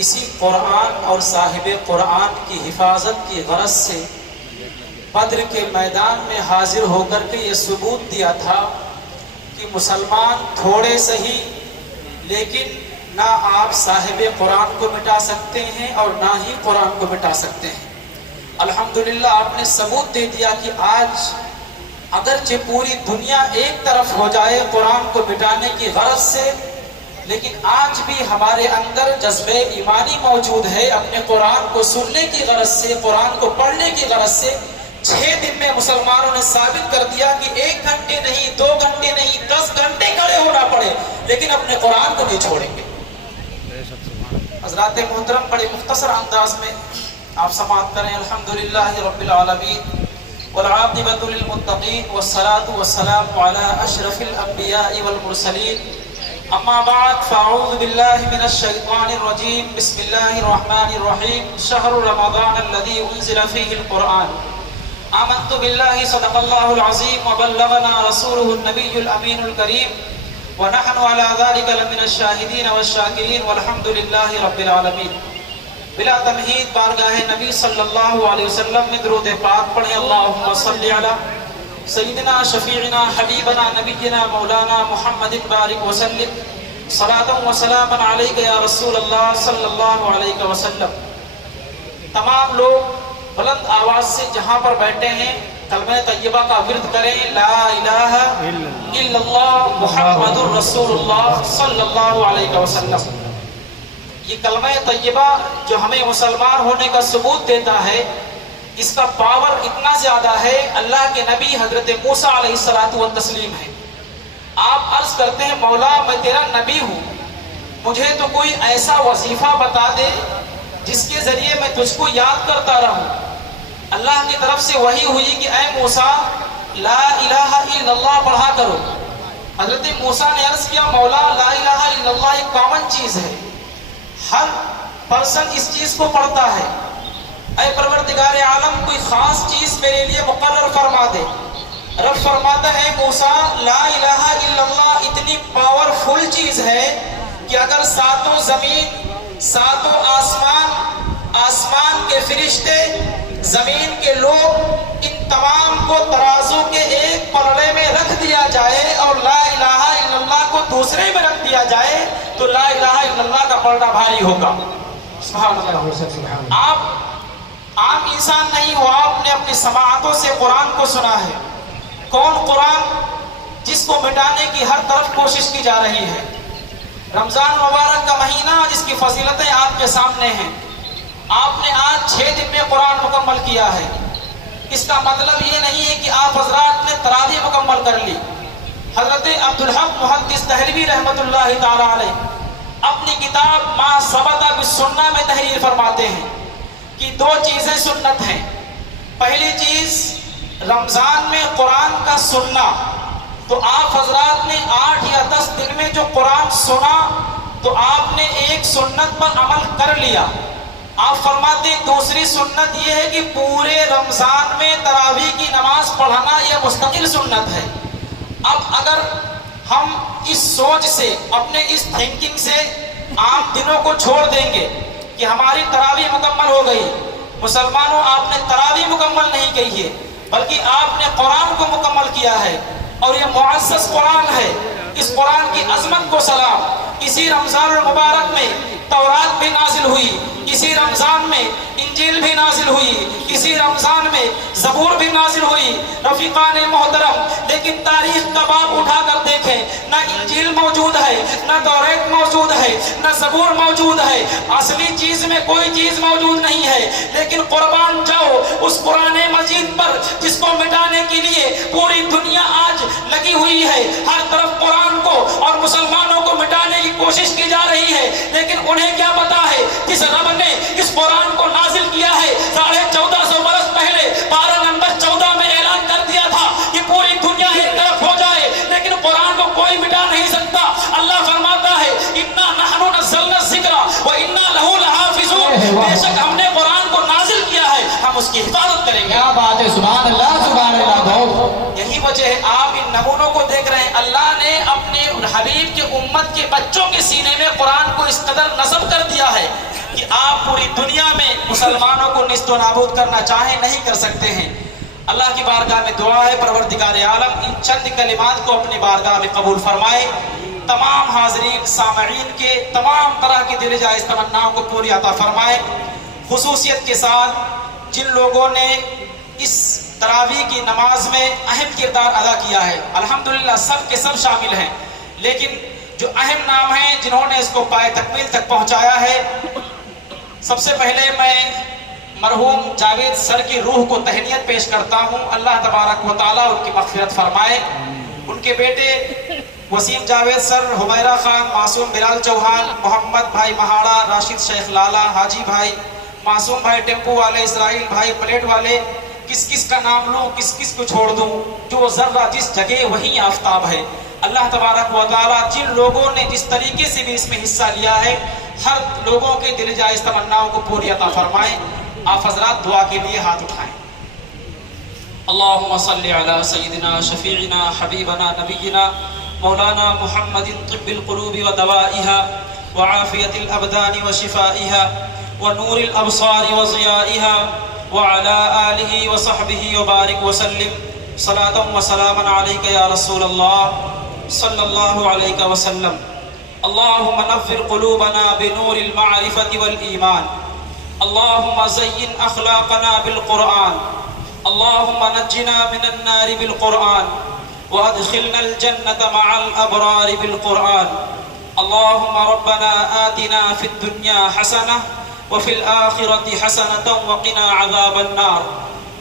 اسی قرآن اور صاحب قرآن کی حفاظت کی غرض سے بدر کے میدان میں حاضر ہو کر کے یہ ثبوت دیا تھا کہ مسلمان تھوڑے سہی لیکن نہ آپ صاحب قرآن کو مٹا سکتے ہیں اور نہ ہی قرآن کو مٹا سکتے ہیں۔ الحمدللہ آپ نے ثبوت دے دیا کہ آج اگرچہ پوری دنیا ایک طرف ہو جائے قرآن کو مٹانے کی غرض سے، لیکن آج بھی ہمارے اندر جذبہ ایمانی موجود ہے۔ اپنے قرآن کو سننے کی غرض سے، قرآن کو پڑھنے کی غرض سے 6 دن میں مسلمانوں نے ثابت کر دیا کہ 1 گھنٹے نہیں، 2 گھنٹے نہیں، 10 گھنٹے کھڑے ہونا پڑے لیکن اپنے قرآن کو نہیں چھوڑیں گے۔ حضرات محترم، بڑے مختصر انداز میں آپ سماعت کریں۔ الحمدللہ رب العالمین والعاقبۃ للمتقین والصلاة والسلام علی اشرف الانبیاء والمرسلین، اما بعد فاعوذ باللہ من الشیطان الرجیم، بسم اللہ الرحمن الرحیم۔ شہر رمضان الذی انزل فیہ القرآن، آمنت باللہ صدق اللہ العظیم وبلغنا رسولہ النبی الامین الکریم، ونحن على ذلك لمن الشاہدین والشاکرین والحمد للہ رب العالمین۔ بلا تمہید بارگاہ نبی صلی اللہ علیہ وسلم میں درود پاک پڑھیں۔ اللہم صلی علی سیدنا شفیعنا حبیبنا نبینا مولانا محمد بارک وسلم، صلاۃ و سلاما علیک یا رسول اللہ صلی اللہ علیہ وسلم۔ تمام لوگ بلند آواز سے جہاں پر بیٹھے ہیں کلمہ طیبہ کا ورد کریں، لا الہ الا اللہ محمد الرسول اللہ صلی اللہ علیہ وسلم۔ یہ کلمہ طیبہ جو ہمیں مسلمان ہونے کا ثبوت دیتا ہے، اس کا پاور اتنا زیادہ ہے، اللہ کے نبی حضرت موسیٰ علیہ الصلوۃ والتسلیم ہے۔ آپ عرض کرتے ہیں، مولا میں تیرا نبی ہوں، مجھے تو کوئی ایسا وظیفہ بتا دے جس کے ذریعے میں تجھ کو یاد کرتا رہوں۔ اللہ کی طرف سے وحی ہوئی کہ اے موسیٰ لا الہ الا اللہ پڑھا کرو۔ حضرت موسیٰ نے عرض کیا، مولا لا الہ الا اللہ ایک کامن چیز ہے، ہر پرسن اس چیز کو پڑھتا ہے، اے پروردگار عالم کوئی خاص چیز میرے لیے مقرر فرما دے۔ رب فرماتا ہے موسیٰ لا الہ الا اللہ اتنی پاورفل چیز ہے کہ اگر 7 زمین، 7 آسمان کے فرشتے، زمین کے لوگ، ان تمام کو ترازو کے ایک پلڑے میں رکھ دیا جائے اور لا الہ الا اللہ کو دوسرے میں رکھ دیا جائے تو لا الہ الا اللہ کا پلڑا بھاری ہوگا۔ سبحان اللہ۔ آپ عام انسان نہیں ہو، آپ نے اپنی سماعتوں سے قرآن کو سنا ہے۔ کون قرآن جس کو مٹانے کی ہر طرف کوشش کی جا رہی ہے؟ رمضان مبارک کا مہینہ جس کی فضیلتیں آپ کے سامنے ہیں، آپ نے آج 6 دن میں قرآن مکمل کیا ہے۔ اس کا مطلب یہ نہیں ہے کہ آپ حضرات نے تراویح مکمل کر لی۔ حضرت عبدالحق محدث دہلوی رحمۃ اللہ تعالی علیہ اپنی کتاب ما ثبت بالسنہ میں تحریر فرماتے ہیں کہ 2 چیزیں سنت ہیں۔ پہلی چیز رمضان میں قرآن کا سننا، تو آپ حضرات نے 8 یا 10 دن میں جو قرآن سنا تو آپ نے ایک سنت پر عمل کر لیا۔ آپ فرماتے ہیں دوسری سنت یہ ہے کہ پورے رمضان میں تراویح کی نماز پڑھنا یہ مستقل سنت ہے۔ اب اگر ہم اس سوچ سے، اپنے اس تھنکنگ سے عام دنوں کو چھوڑ دیں گے کہ ہماری تراویح مکمل ہو گئی، مسلمانوں آپ نے تراویح مکمل نہیں کی ہے بلکہ آپ نے قرآن کو مکمل کیا ہے، اور یہ معزز قرآن ہے۔ اس قرآن کی عظمت کو سلام۔ اسی رمضان المبارک میں تورات بھی نازل ہوئی، اسی رمضان میں انجیل بھی نازل ہوئی، اسی رمضان میں زبور بھی نازل ہوئی۔ رفیقان محترم، لیکن تاریخ کا باب اٹھا کر دیکھیں، نہ انجیل موجود ہے، نہ تورات موجود ہے، نہ زبور موجود ہے، اصلی چیز میں کوئی چیز موجود نہیں ہے۔ لیکن قربان جاؤ اس قرآن مجید پر جس کو مٹانے کے لیے پوری دنیا آج لگی ہوئی ہے۔ ہر طرف قرآن کو اور مسلمانوں کو مٹانے کی کوشش کی جا رہی ہے، لیکن انہیں کیا پتا ہے جس رب نے اس قرآن کو نازل کیا ہے 1450 برس پہلے 12 نمبر 14 میں اعلان کر دیا تھا کہ پوری دنیا ایک طرف ہو جائے، لیکن قرآن کو کوئی مٹا نہیں سکتا۔ اللہ فرماتا ہے انا نحن نزلنا الذکر وانا لہ لحافظون، بے شک ہم نے قرآن کو نازل کیا ہے، ہم اس کی حفاظت کریں گے۔ کیا بات ہے، سبحان اللہ سبحان اللہ۔ بہت یہی وجہ ہے آپ ان نمونوں کو دیکھ رہے ہیں، اللہ نے اپنے حبیب کے امت کے بچوں کے سینے میں قرآن کو اس قدر نصب کر دیا ہے کہ آپ پوری دنیا میں مسلمانوں کو نیست و نابود کرنا چاہیں نہیں کر سکتے ہیں۔ اللہ کی بارگاہ میں دعا ہے پروردگار عالم ان چند کلمات کو اپنی بارگاہ میں قبول فرمائے، تمام حاضرین سامعین کے تمام طرح کی دل جائز تمناؤں کو پوری عطا فرمائے، خصوصیت کے ساتھ جن لوگوں نے اس تراویح کی نماز میں اہم کردار ادا کیا ہے، الحمدللہ سب کے سب شامل ہیں، لیکن جو اہم نام ہیں جنہوں نے اس کو پائے تکمیل تک پہنچایا ہے، سب سے پہلے میں مرحوم جاوید سر کی روح کو تہنیت پیش کرتا ہوں، اللہ تبارک و تعالیٰ ان کی مغفرت فرمائے۔ ان کے بیٹے وسیم جاوید سر، حمیرہ خان، معصوم بلال چوہان، محمد بھائی مہاڑا، راشد شیخ لالا، حاجی بھائی، معصوم بھائی ٹیمپو والے، اسرائیل بھائی پلیٹ والے، کس کس کا نام لوں کس کس کو چھوڑ دوں، جو ذرہ جس جگہ وہیں آفتاب ہے۔ اللہ تبارک و تعالیٰ جن لوگوں نے جس طریقے سے بھی اس میں حصہ لیا ہے، ہر لوگوں کے دل جائز تمناؤں کو پوری عطا فرمائیں۔ آپ حضرات دعا کے لیے ہاتھ اٹھائیں۔ اللہم صلی علی سیدنا شفیعنا حبیبنا نبینا مولانا محمد طب القلوب ودوائها وعافیت الابدان وشفائها ونور الابصار وضیائها وعلى آلہ وصحبہ وبارک وسلم صلاة وسلاما علیک یا رسول اللہ صلی اللہ علیہ وسلم۔ اللہم نور قلوبنا بنور المعرفة والایمان، اللہم زین اخلاقنا بالقرآن، اللہم نجنا من النار بالقرآن وادخلنا الجنة مع الابرار بالقرآن۔ اللہم ربنا آتنا فی الدنیا حسنة وفي الآخرة حسنة وقنا عذاب النار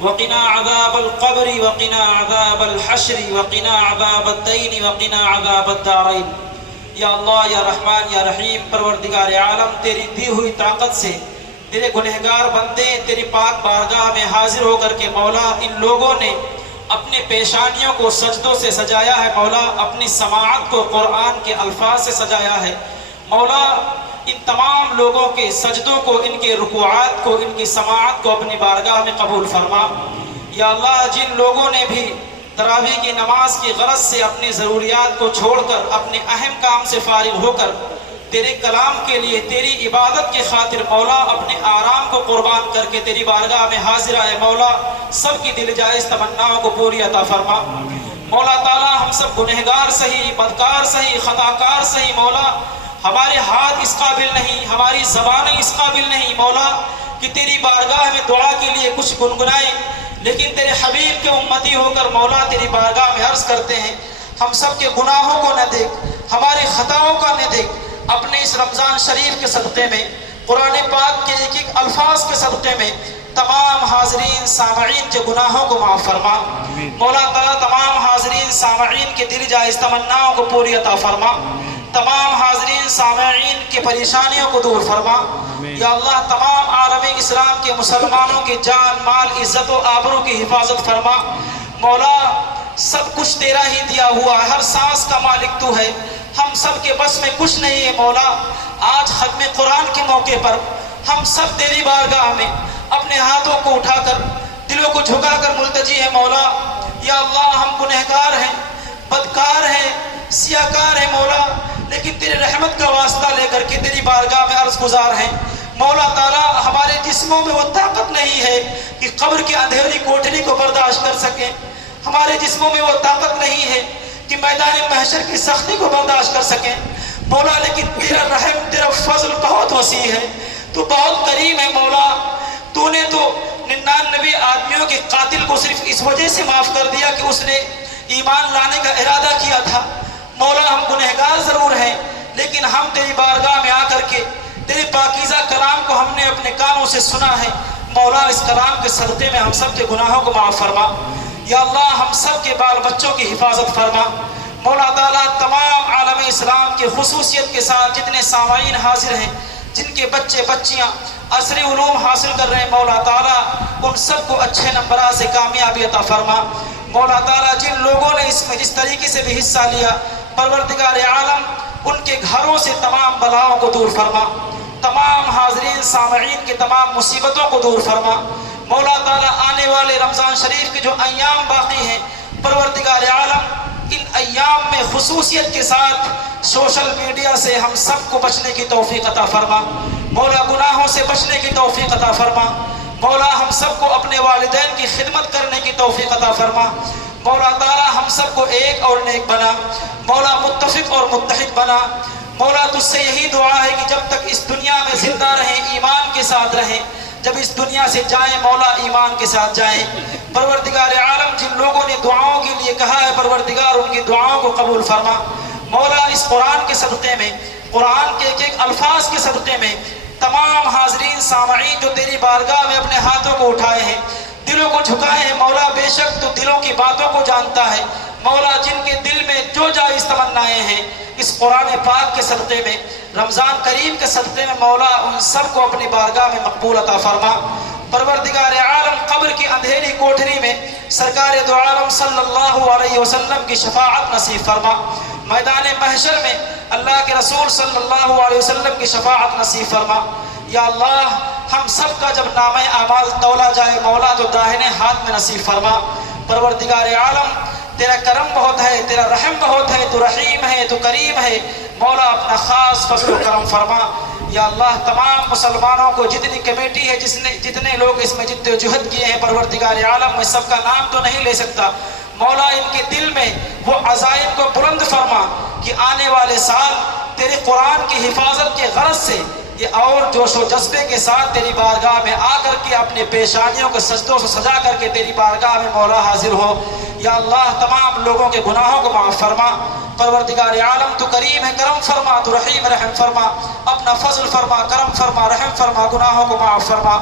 وقنا عذاب القبر وقنا عذاب الحشر وقنا عذاب الدین وقنا عذاب الدارین۔ یا اللہ یا رحمان یا رحیم، پروردگار عالم تیری دی ہوئی طاقت سے تیرے گنہگار بندے تیری پاک بارگاہ میں حاضر ہو کر کے مولا ان لوگوں نے اپنے پیشانیوں کو سجدوں سے سجایا ہے، مولا اپنی سماعت کو قرآن کے الفاظ سے سجایا ہے، مولا ان تمام لوگوں کے سجدوں کو، ان کے رکوعات کو، ان کی سماعت کو اپنی بارگاہ میں قبول فرما۔ یا اللہ جن لوگوں نے بھی تراویح کی نماز کی غرض سے اپنی ضروریات کو چھوڑ کر اپنے اہم کام سے فارغ ہو کر تیرے کلام کے لیے تیری عبادت کی خاطر مولا اپنے آرام کو قربان کر کے تیری بارگاہ میں حاضر آئے، مولا سب کی دل جائز تمناؤں کو پوری عطا فرما۔ مولا تعالی ہم سب گنہگار سہی، بدکار سہی، خطاکار سہی، مولا ہمارے ہاتھ اس قابل نہیں، ہماری زبانیں اس قابل نہیں مولا کہ تیری بارگاہ میں دعا کے لیے کچھ گنگنائیں، لیکن تیرے حبیب کے امتی ہو کر مولا تیری بارگاہ میں عرض کرتے ہیں، ہم سب کے گناہوں کو نہ دیکھ، ہماری خطاؤں کا نہ دیکھ، اپنے اس رمضان شریف کے صدقے میں، قرآن پاک کے ایک ایک الفاظ کے صدقے میں تمام حاضرین سامعین کے گناہوں کو معاف فرما۔ مولا تعالیٰ تمام حاضرین سامعین کے دل جائز تمناؤں کو پوری عطا فرما، تمام حاضرین سامعین کے پریشانیوں کو دور فرما۔ یا اللہ تمام عالم اسلام کے مسلمانوں کے جان مال عزت و آبرو کی حفاظت فرما۔ مولا سب کچھ تیرا ہی دیا ہوا ہے، ہر سانس کا مالک تو ہے، ہم سب کے بس میں کچھ نہیں ہے مولا۔ آج ختم قرآن کے موقع پر ہم سب تیری بارگاہ میں اپنے ہاتھوں کو اٹھا کر دلوں کو جھکا کر ملتجی ہے مولا۔ یا اللہ ہم گنہگار ہیں، بدکار ہیں، سیاکار ہیں مولا، لیکن تیرے رحمت کا واسطہ لے کر کے تیری بارگاہ میں عرض گزار ہیں مولا تعالیٰ۔ ہمارے جسموں میں وہ طاقت نہیں ہے کہ قبر کی اندھیری کوٹھری کو برداشت کر سکیں، ہمارے جسموں میں وہ طاقت نہیں ہے کہ میدان محشر کی سختی کو برداشت کر سکیں مولا، لیکن تیرا رحم تیرا فضل بہت وسیع ہے، تو بہت کریم ہے مولا۔ تو نے تو 99 آدمیوں کے قاتل کو صرف اس وجہ سے معاف کر دیا کہ اس نے ایمان لانے کا ارادہ کیا تھا مولا۔ ہم گنہگار ضرور ہیں، لیکن ہم تیری بارگاہ میں آ کر کے تیرے پاکیزہ کلام کو ہم نے اپنے کانوں سے سنا ہے مولا، اس کلام کے صدقے میں ہم سب کے گناہوں کو معاف فرما۔ یا اللہ ہم سب کے بال بچوں کی حفاظت فرما مولا تعالیٰ۔ تمام عالم اسلام کے خصوصیت کے ساتھ جتنے سامعین حاضر ہیں، جن کے بچے بچیاں عصری علوم حاصل کر رہے ہیں مولا تعالیٰ، ان سب کو اچھے نمبرات سے کامیابی عطا فرما مولا تعالیٰ۔ جن لوگوں نے اس میں جس طریقے سے بھی حصہ لیا پروردگار عالم، ان کے گھروں سے تمام بلاؤں کو دور فرما، تمام حاضرین سامعین کے تمام مصیبتوں کو دور فرما مولا تعالیٰ۔ آنے والے رمضان شریف کے جو ایام باقی ہیں پروردگار عالم، ان ایام میں خصوصیت کے ساتھ سوشل میڈیا سے ہم سب کو بچنے کی توفیق عطا فرما مولا گناہوں سے بچنے کی توفیق عطا فرما، مولا ہم سب کو اپنے والدین کی خدمت کرنے کی توفیق عطا فرما، مولا تعالی ہم سب کو ایک اور نیک بنا، مولا متفق اور متحد بنا۔ مولا تجھ سے یہی دعا ہے کہ جب تک اس دنیا میں زندہ رہیں ایمان کے ساتھ رہیں، جب اس دنیا سے جائیں مولا ایمان کے ساتھ جائیں۔ پروردگار عالم جن لوگوں نے دعاؤں کے لیے کہا ہے پروردگار ان کی دعاؤں کو قبول فرما۔ مولا اس قرآن کے صدقے میں، قرآن کے ایک ایک الفاظ کے صدقے میں تمام حاضرین سامعین جو تیری بارگاہ میں اپنے ہاتھوں کو اٹھائے ہیں، دلوں کو جھکائے ہیں، مولا بے شک تو دلوں کی باتوں کو جانتا ہے۔ مولا جن کے دل میں جو جائز تمنائیں ہیں اس قرآن پاک کے صدقے میں، رمضان کریم کے صدقے میں مولا ان سب کو اپنی بارگاہ میں مقبول عطا فرما۔ پروردگار عالم قبر کی اندھیری کوٹھری میں سرکار دو عالم صلی اللہ علیہ وسلم کی شفاعت نصیب فرما۔ میدان محشر میں اللہ کے رسول صلی اللہ علیہ وسلم کی شفاعت نصیب فرما۔ یا اللہ ہم سب کا جب نامہ اعمال تولا جائے مولا تو داہنے ہاتھ میں نصیب فرما۔ پروردگار عالم تیرا کرم بہت ہے، تیرا رحم بہت ہے، تو رحیم ہے، تو کریم ہے، مولا اپنا خاص فضل و کرم فرما۔ یا اللہ تمام مسلمانوں کو جتنی کمیٹی ہے جتنے لوگ اس میں جد و جہد کیے ہیں پروردگار عالم میں سب کا نام تو نہیں لے سکتا، مولا ان کے دل میں وہ عزائم کو بلند فرما کہ آنے والے سال تیرے قرآن کی حفاظت کے غرض سے یہ اور جوش و جذبے کے ساتھ تیری بارگاہ میں آ کر کے اپنے پیشانیوں کو سجدوں سے سجا کر کے تیری بارگاہ میں مولا حاضر ہو۔ یا اللہ تمام لوگوں کے گناہوں کو معاف فرما۔ پروردگار عالم تو کریم ہے، کرم فرما، تو رحیم رحم فرما، اپنا فضل فرما، کرم فرما، رحم فرما، گناہوں کو معاف فرما۔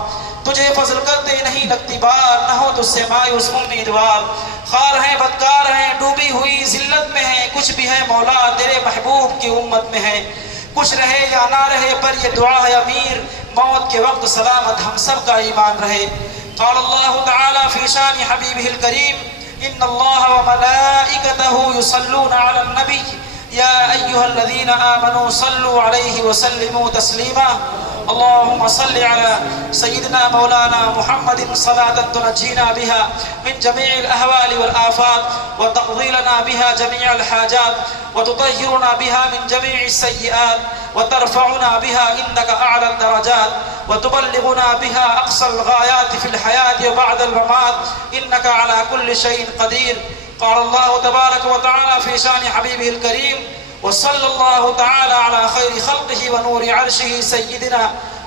تجھے فضل کرتے نہیں لگتی بار، نہ ہو تجھ سے مایوس امیدوار، خار ہیں بدکار ہیں ڈوبی ہوئی ذلت میں ہیں، کچھ بھی ہے مولا تیرے محبوب کی امت میں ہے، کچھ رہے یا نہ رہے پر یہ دعا ہے امیر، موت کے وقت سلامت ہم سب کا ایمان رہے۔ قال اللہ تعالی فی شان حبیبہ الکریم ان اللہ وملائکتہ یصلون علی النبی یا ایہا الذین آمنوا صلوا علیہ وسلموا تسلیما۔ اللهم صل على سيدنا مولانا محمد صلاة تنجينا بها من جميع الأهوال والآفات وتقضي لنا بها جميع الحاجات وتطهرنا بها من جميع السيئات وترفعنا بها إنك أعلى الدرجات وتبلغنا بها أقصى الغايات في الحياة وبعد الممات إنك على كل شيء قدير۔ قال الله تبارك وتعالى في شان حبيبه الكريم وصلى الله تعالى على خير خلقه ونور عرشه سيدنا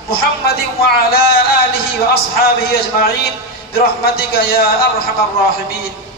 محمد وعلى آله وأصحابه أجمعين برحمتك يا أرحم الراحمين۔